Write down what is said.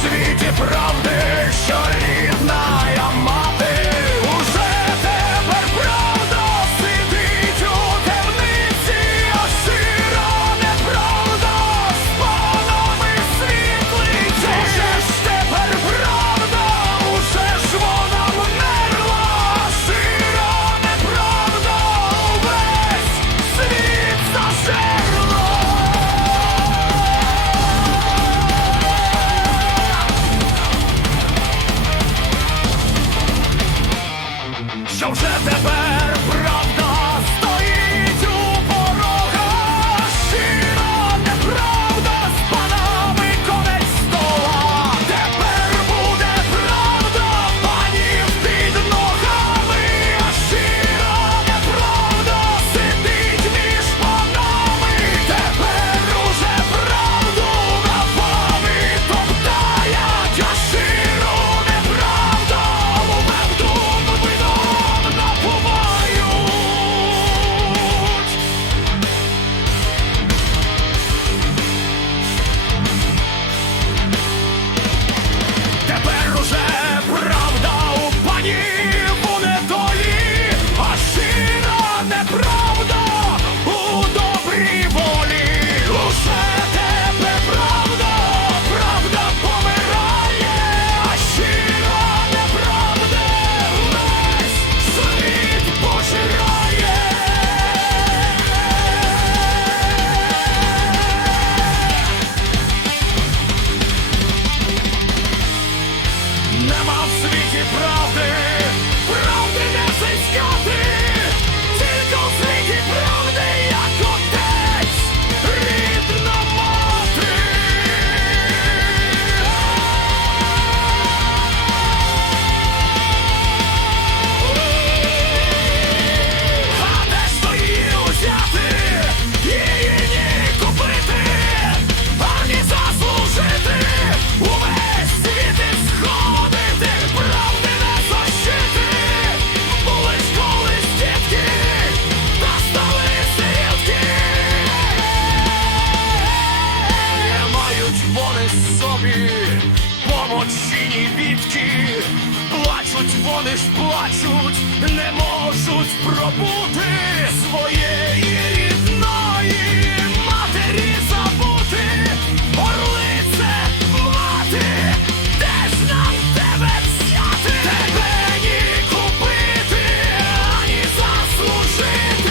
світі правди що рід. що вже тебе. плачуть сині вітки, плачуть, вони ж плачуть, не можуть пробути своєї рідної матері забути, орлице мати, де нам тебе взяти, тебе ні купити, ані заслужити.